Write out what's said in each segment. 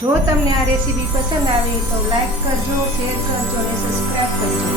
જો તમને આ રેસીપી પસંદ આવી તો લાઈક કરજો, શેર કરજો અને સબસ્ક્રાઇબ કરજો.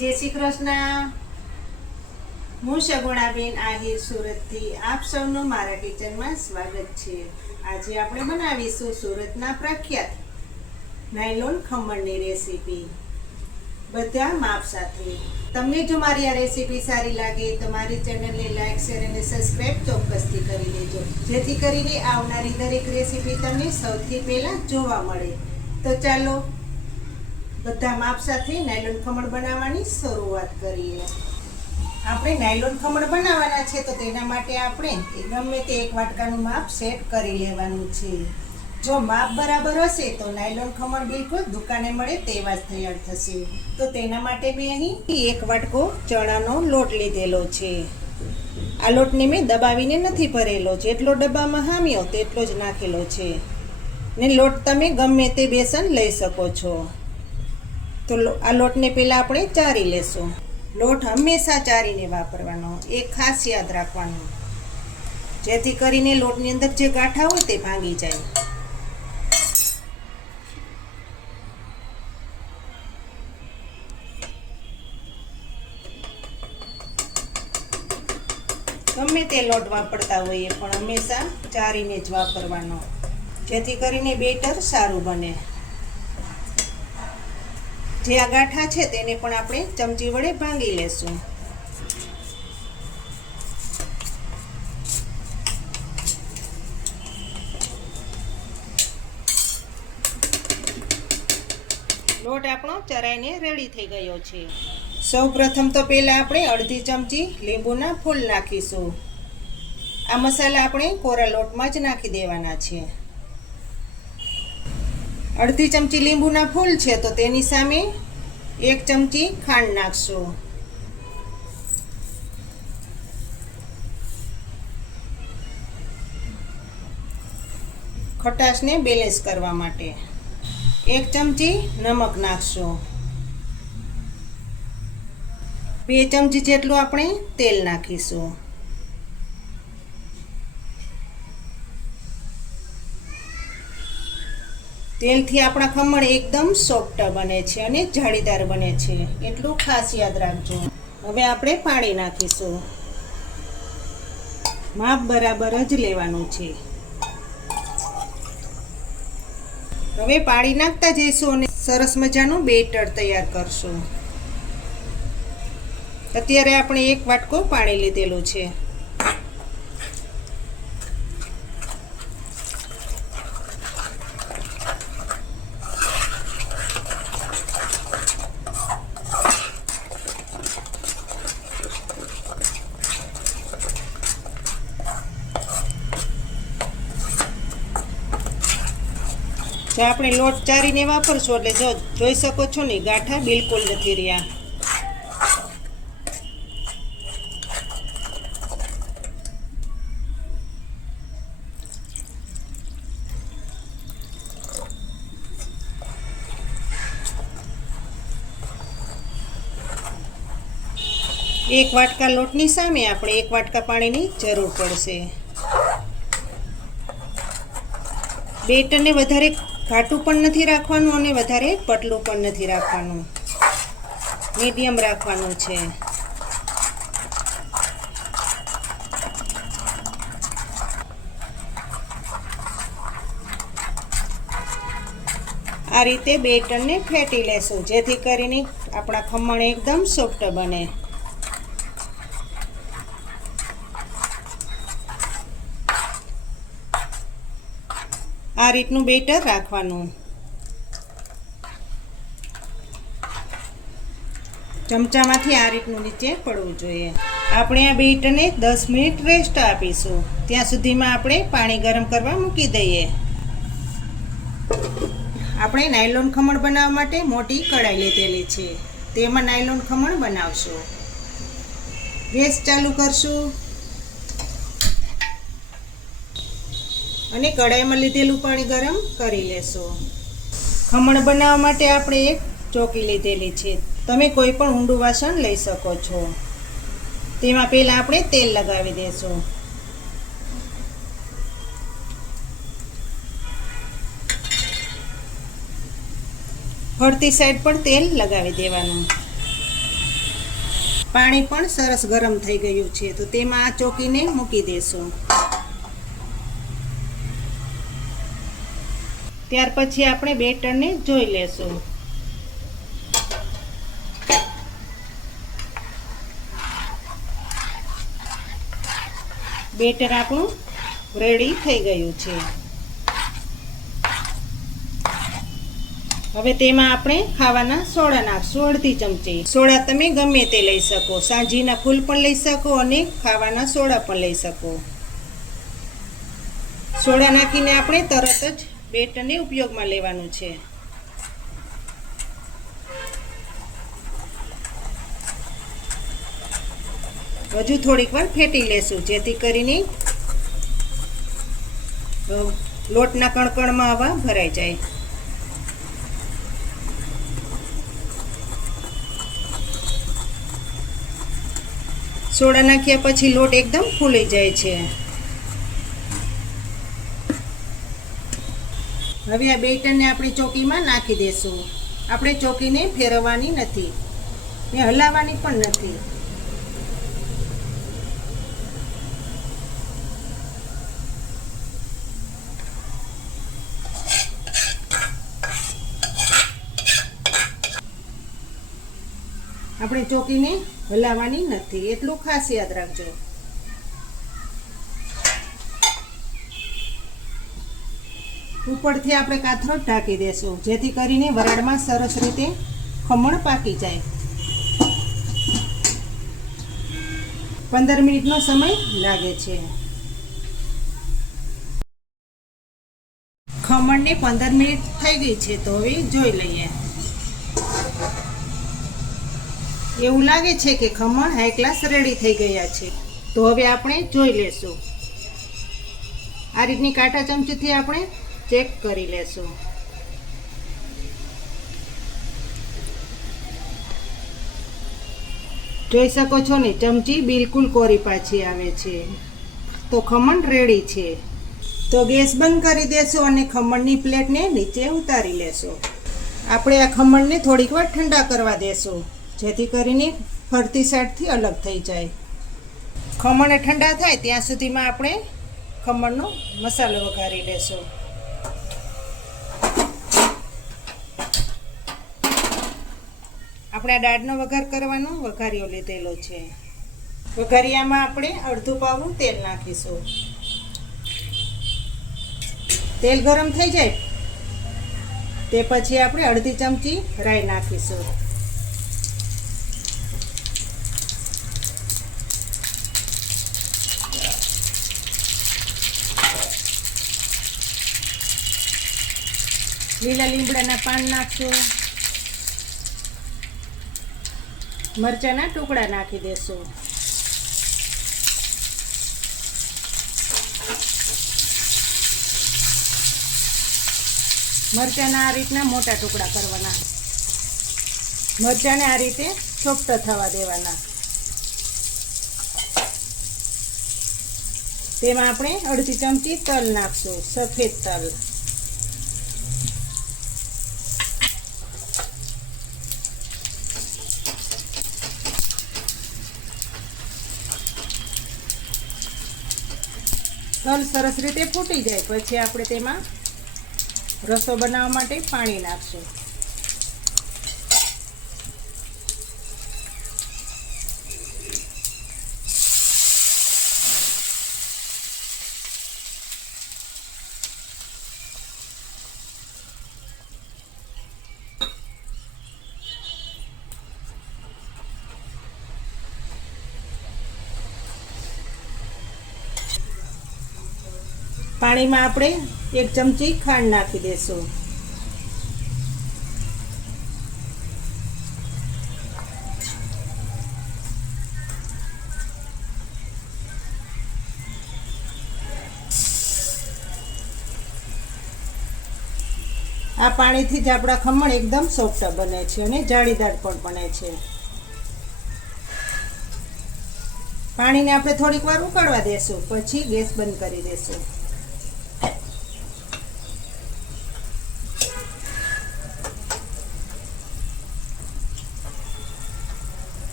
જય શ્રી કૃષ્ણ. હું સગુણાબેન આહિર સુરતથી આપ સૌનું મારા કિચનમાં સ્વાગત છે. આજે આપણે બનાવીશું સુરતના પ્રખ્યાત નાયલોન ખમણની રેસીપી, બધા માપ સાથે. તમને જો મારી આ રેસીપી સારી લાગે તો મારી ચેનલને લાઈક, શેર અને સબસ્ક્રાઇબ ચોક્કસથી કરી દેજો, જેથી કરીને આવનારી દરેક રેસીપી તમને સૌથી પહેલાં જોવા મળે. તો ચાલો બધા માપ સાથે નાયલોન ખમણ બનાવવાની શરૂઆત કરીએ. આપણે નાયલોન ખમણ બનાવવાના છે તો તેના માટે આપણે ગમે તે એક વાટકાનું માપ સેટ કરી લેવાનું છે. જો માપ બરાબર હશે તો નાયલોન ખમણ બિલકુલ દુકાને મળે તેવા જ તૈયાર થશે. તો તેના માટે મેં અહીં એક વાટકો ચણાનો લોટ લીધેલો છે. આ લોટને મેં દબાવીને નથી ભરેલો, જેટલો ડબ્બામાં હામ્યો તેટલો જ નાખેલો છે. ને લોટ તમે ગમે તે બેસન લઈ શકો છો. તો આ લોટને પહેલાં આપણે ચારી લેશું. લોટ હંમેશા ચારીને વાપરવાનો, એ ખાસ યાદ રાખવાનું, જેથી કરીને લોટની અંદર જે ગાંઠા હોય તે ભાંગી જાય. ગમે તે લોટ વાપરતા હોઈએ પણ હંમેશા ચારીને જ વાપરવાનો, જેથી કરીને બેટર સારું બને. જે આ ગાંઠા છે તેને પણ આપણે ચમચી વડે ભાંગી લેશું. લોટ આપણો ચરાઈને રેડી થઈ ગયો છે. સૌ પ્રથમ તો પહેલાં આપણે અડધી ચમચી લીંબુના ફૂલ નાખીશું. આ મસાલા આપણે કોરા લોટમાં જ નાખી દેવાના છે. અડધી ચમચી લીંબુના ફૂલ છે તો તેની સામે 1 ચમચી ખાંડ નાખશું. ખટાશને બેલેન્સ કરવા માટે 1 ચમચી નમક નાખશું. 2 ચમચી જેટલું આપણે તેલ નાખીશું. તેલથી આપણા ખમણ એકદમ સોફ્ટ બને છે અને જાળીદાર બને છે, એટલું ખાસ યાદ રાખજો. હવે આપણે પાણી નાખીશું. માપ બરાબર જ લેવાનું છે. હવે પાણી નાખતા જઈશું અને સરસ મજાનું બેટર તૈયાર કરશું. અત્યારે આપણે 1 વાટકો પાણી લીધેલું છે. જે આપણે લોટ ચારીને વાપરશું એટલે જોઈ શકો છો ને, ગાંઠા બિલકુલ નથી રહ્યા. એક વાટકા લોટની સામે આપણે 1 વાટકા પાણીની જરૂર પડશે. બેટરને વધારે ઘાટું પણ નથી રાખવાનું અને વધારે પતલું પણ નથી રાખવાનું, મીડિયમ રાખવાનું છે. આ રીતે બેટરને ફેટી લેશું, જેથી કરીને આપણા ખમણ એકદમ સોફ્ટ બને. આ રીતનું બેટર રાખવાનું. ચમચામાંથી આ રીતનું નીચે પડવું જોઈએ. આપણે આ બેટરને 10 મિનિટ રેસ્ટ આપીશું. ત્યાં સુધીમાં આપણે પાણી ગરમ કરવા મૂકી દઈએ. આપણે નાયલોન ખમણ બનાવવા માટે મોટી કઢાઈ લીધેલી છે, તેમાં નાયલોન ખમણ બનાવશું. ગેસ ચાલુ કરશું અને કઢાઈમાં લીધેલું પાણી ગરમ કરી લેશું. ખમણ બનાવવા માટે આપણે એક ચોકી લીધેલી છે. તમે કોઈ પણ ઊંડું વાસણ લઈ શકો છો. તેમાં પહેલાં આપણે તેલ લગાવી દઈશું. ફરતી સાઈડ પર તેલ લગાવી દેવાનું. પાણી પણ સરસ ગરમ થઈ ગયું છે, તો તેમાં આ ચોકીને મૂકી દેશું. ત્યાર પછી આપણે બેટરને જોઈ લેશું. બેટર આપણું રેડી થઈ ગયું છે. હવે તેમાં આપણે ખાવાના સોડા નાખશું, અડધી ચમચી. સોડા તમે ગમે તે લઈ શકો, સાંજીના ફૂલ પણ લઈ શકો અને ખાવાના સોડા પણ લઈ શકો. સોડા નાખીને આપણે તરત જ બેટરને ઉપયોગમાં લેવાનું છે. હજુ થોડીક વાર ફેટી લેશું, જેથી કરીને લોટના કણકણમાં હવા ભરાઈ જાય. સોડા નાખ્યા પછી લોટ એકદમ ફૂલી જાય છે. હવે આ બેટરને આપણે ચોકીમાં નાખી દેશું. આપણે ચોકીને ફેરવવાની નથી ને હલાવવાની પણ નથી. આપણે ચોકીને હલાવવાની નથી, એટલું ખાસ યાદ રાખજો. ઉપરથી આપણે કાથરોટ ઢાંકી દેશું, જેથી કરીને વરાળમાં સરસ રીતે ખમણ પાકી જાય. 15 મિનિટનો સમય લાગે છે. ખમણને 15 મિનિટ થઈ ગઈ છે, તો હવે જોઈ લઈએ. એવું લાગે છે કે ખમણ હાઈ ક્લાસ રેડી થઈ ગયા છે, તો હવે આપણે જોઈ લેશું. આ રીતની કાંટા ચમચીથી આપણે ચેક કરી લેશું. જોઈ શકો છો ને, ચમચી બિલકુલ કોરી પાછી આવે છે, તો ખમણ રેડી છે. તો ગેસ બંધ કરી દેશું અને ખમણની પ્લેટને નીચે ઉતારી લેશું. આપણે આ ખમણને થોડીક વાર ઠંડા કરવા દેશું, જેથી કરીને ફરતી સાઈડથી અલગ થઈ જાય. ખમણ ઠંડા થાય ત્યાં સુધીમાં આપણે ખમણનો મસાલો વઘારી લેશું. આપણે આ દાળનો વઘાર કરવાનો વઘારીઓ લીધેલો છે. વઘારિયામાં આપણે અડધું પાવનું તેલ નાખીશું. તેલ ગરમ થઈ જાય તે પછી આપણે અડધી ચમચી રાઈ નાખીશું. લીલા લીમડાના પાન નાખશું. મરચાના ટુકડા નાખી દેશું. મરચાના આ રીતના મોટા ટુકડા કરવાના. મરચાને આ રીતે ચોપ્ટ થવા દેવાના. તેમાં આપણે અડધી ચમચી તલ નાખશું, સફેદ તલ. તલ સરસ રીતે ફૂટી જાય પછી આપણે તેમાં રસો બનાવવા માટે પાણી નાખશું. પાણીમાં આપણે 1 ચમચી ખાંડ નાખી દેશું. આ પાણીથી જ આપણા ખમણ એકદમ સોફ્ટ બને છે અને જાળીદાર પણ બને છે. પાણીને આપણે થોડીક વાર ઉકળવા દેશું, પછી ગેસ બંધ કરી દેશું.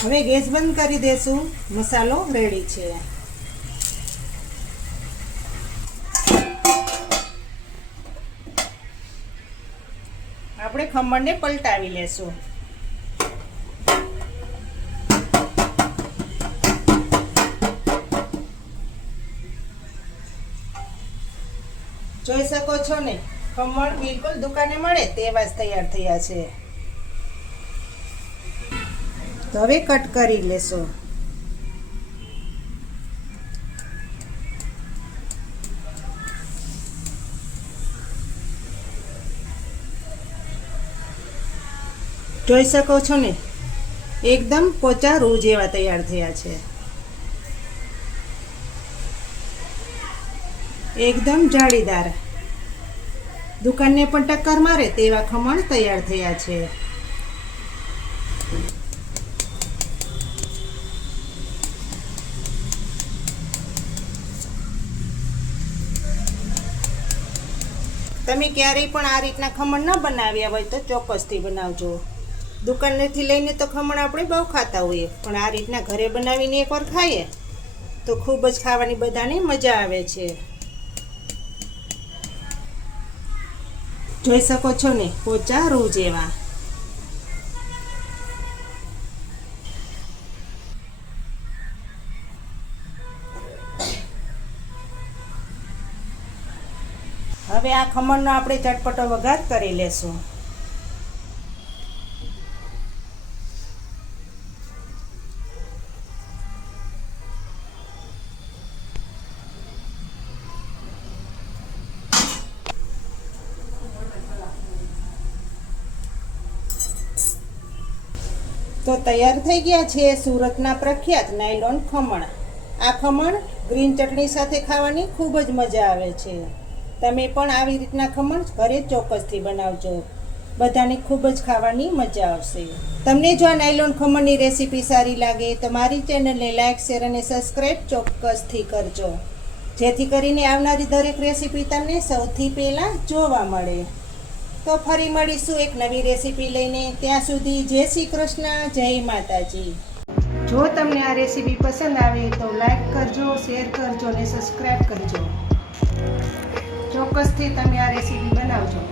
હવે ગેસ બંધ કરી દેશું. મસાલો રેડી છે. આપણે ખમણને પલટાવી લેશું. જોઈ શકો છો ને, ખમણ બિલકુલ દુકાને મળે તેવા જ તૈયાર થયા છે. તો હવે કટ કરી લેશું. જોઈ શકો છો ને, એકદમ પોચા રૂ જેવા તૈયાર થયા છે. એકદમ જાળીદાર, દુકાનને પણ ટક્કર મારે તેવા ખમણ તૈયાર થયા છે. તમે ક્યારેય પણ આ રીતના ખમણ ન બનાવ્યા હોય તો ચોક્કસથી બનાવજો. દુકાનેથી લઈને તો ખમણ આપણે બહુ ખાતા હોઈએ, પણ આ રીતના ઘરે બનાવીને એકવાર ખાઈએ તો ખૂબ જ ખાવાની બધાને મજા આવે છે. જોઈ શકો છો ને, પોચા રૂ જેવા. હવે આ ખમણનો આપણે ચટપટો વઘાર કરી લેશું. તો તૈયાર થઈ ગયા છે સુરતના પ્રખ્યાત નાયલોન ખમણ. આ ખમણ ગ્રીન ચટણી સાથે ખાવાની ખૂબ જ મજા આવે છે. તમે પણ આવી રીતના ખમણ ઘરે ચોક્કસથી બનાવજો, બધાને ખૂબ જ ખાવાની મજા આવશે. તમને જો આ નાયલોન ખમણની રેસીપી સારી લાગે તો મારી ચેનલને લાઇક, શેર અને સબસ્ક્રાઈબ ચોક્કસથી કરજો, જેથી કરીને આવનારી દરેક રેસીપી તમને સૌથી પહેલાં જોવા મળે. તો ફરી મળીશું એક નવી રેસીપી લઈને. ત્યાં સુધી જય શ્રી કૃષ્ણ, જય માતાજી. જો તમને આ રેસીપી પસંદ આવે તો લાઈક કરજો, શેર કરજો અને સબસ્ક્રાઈબ કરજો. ચોક્કસથી તમે આ રેસીપી બનાવજો.